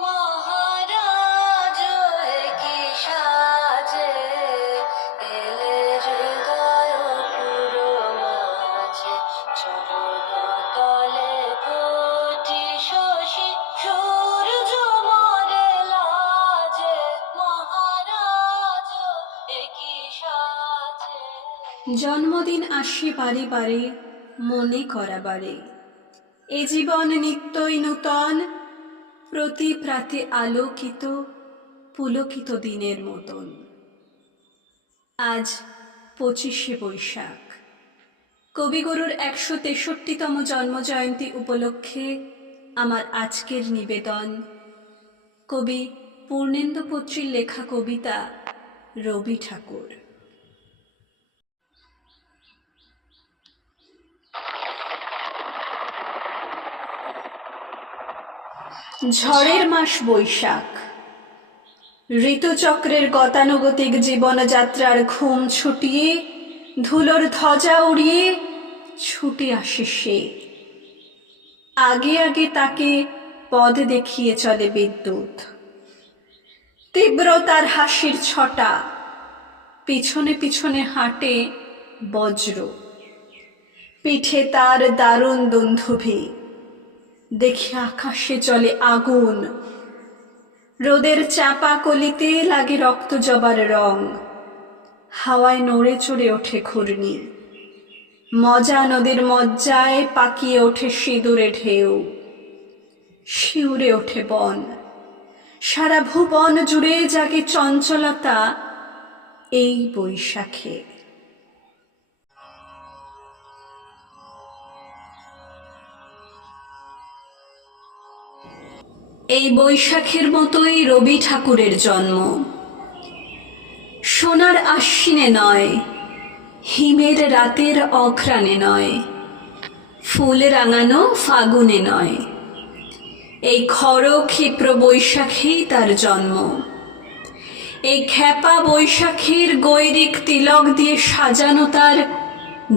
মহারাজ কি সাজে এলে হৃদয় পুরো মাঝে চরণ তলে কোটি শশী সূর্য মরে লাজে মহারাজ কি সাজে। জন্মদিন আসে বারে বারে মনে করা বারে, এ জীবন নিত্যই নূতন, প্রতি প্রাতে আলোকিত পুলকিত দিনের মতন। আজ 25শে বৈশাখ, কবিগুরুর 163তম জন্মজয়ন্তী উপলক্ষে আমার আজকের নিবেদন কবি পূর্ণেন্দু পত্রীর লেখা কবিতা রবি ঠাকুর। ঝড়ের মাস বৈশাখ, ঋতুচক্রের গতানুগতিক জীবনযাত্রার ঘুম ছুটিয়ে ধুলোর ধ্বজা উড়িয়ে ছুটে আসে সে। আগে আগে তাকে পথ দেখিয়ে চলে বিদ্যুৎ, তীব্র তার হাসির ছটা, পিছনে পিছনে হাঁটে বজ্র, পিঠে তার দারুণ দুন্ধুভি, দেখি আকাশে চলে আগুন, রোদের চাপা কলিতে লাগে রক্ত জবার রং, হাওয়ায় নড়ে চড়ে ওঠে ঘূর্ণি, মজা নদীর মজ্জায় পাকিয়ে ওঠে সিঁদুরে ঢেউ, শিউরে ওঠে বন, সারা ভুবন জুড়ে জাগে চঞ্চলতা এই বৈশাখে। এই বৈশাখের মতোই রবি ঠাকুরের জন্ম। সোনার আশ্বিনে নয়, হিমের রাতের অঘ্রাণে নয়, ফুল রাঙানো ফাগুনে নয়, এই খর ক্ষিপ্র বৈশাখেই তার জন্ম। এই খ্যাপা বৈশাখীর গৈরিক তিলক দিয়ে সাজানো তার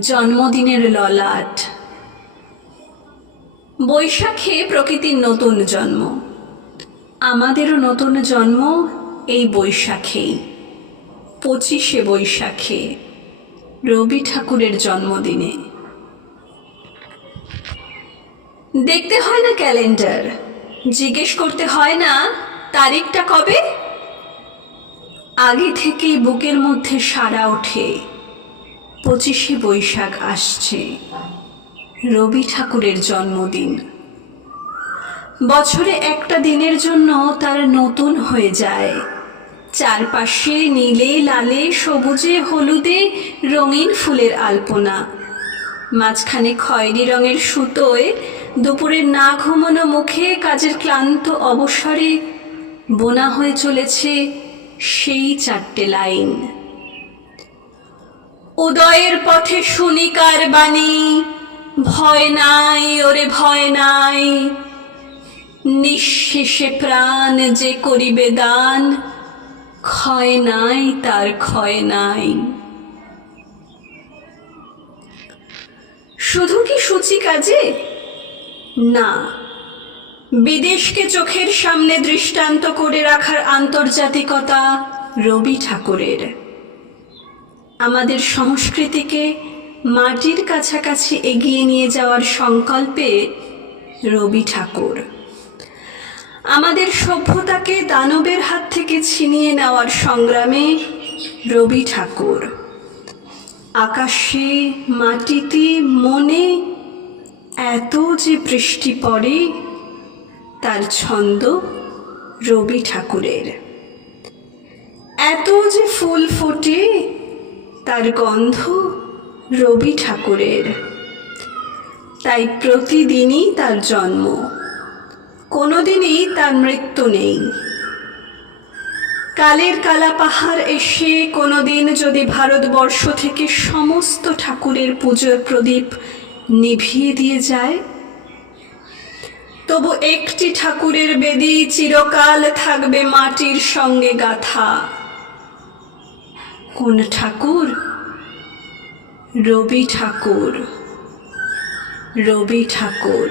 জন্মদিনের ললাট। বৈশাখে প্রকৃতির নতুন জন্ম, আমাদেরও নতুন জন্ম এই বৈশাখেই, 25শে বৈশাখে, রবি ঠাকুরের জন্মদিনে। দেখতে হয় না ক্যালেন্ডার, জিজ্ঞেস করতে হয় না তারিখটা কবে, আগে থেকেই বুকের মধ্যে সাড়া ওঠে 25শে বৈশাখ আসছে, রবি ঠাকুরের জন্মদিন। বছরে একটা দিনের জন্য তার নতুন হয়ে যায়, চারপাশে নীলে লালে সবুজে হলুদে রঙিন ফুলের আলপনা, মাঝখানে খয়েরি রঙের সুতোয় দুপুরের না ঘুমানো মুখে কাজের ক্লান্ত অবসরে বোনা হয়ে চলেছে সেই 4টে লাইন। উদয়ের পথে শুনি কার বাণী, ভয় নাই ওরে ভয় নাই, নিঃশেষে প্রাণ যে করিবে দান, ক্ষয় নাই তার ক্ষয় নাই। শুধু কি সূচি কাজে? না, বিদেশকে চোখের সামনে দৃষ্টান্ত করে রাখার আন্তর্জাতিকতা রবি ঠাকুরের। আমাদের সংস্কৃতিকে মাটির কাছাকাছি এগিয়ে নিয়ে যাওয়ার সংকল্পে রবি ঠাকুর। আমাদের সভ্যতাকে দানবের হাত থেকে ছিনিয়ে নেওয়ার সংগ্রামে রবি ঠাকুর। আকাশে মাটিতে মনে এত যে বৃষ্টি পড়ে তার ছন্দ রবি ঠাকুরের, এত যে ফুল ফোটে তার গন্ধ রবি ঠাকুরের। তাই প্রতিদিনই তার জন্ম, কোনোদিনই তার মৃত্যু নেই। কালের কালা পাহাড় এসে কোনোদিন যদি ভারতবর্ষ থেকে সমস্ত ঠাকুরের পুজোর প্রদীপ নিভিয়ে দিয়ে যায়, তবু একটি ঠাকুরের বেদি চিরকাল থাকবে মাটির সঙ্গে গাঁথা। কোন ঠাকুর? রবি ঠাকুর, রবি ঠাকুর।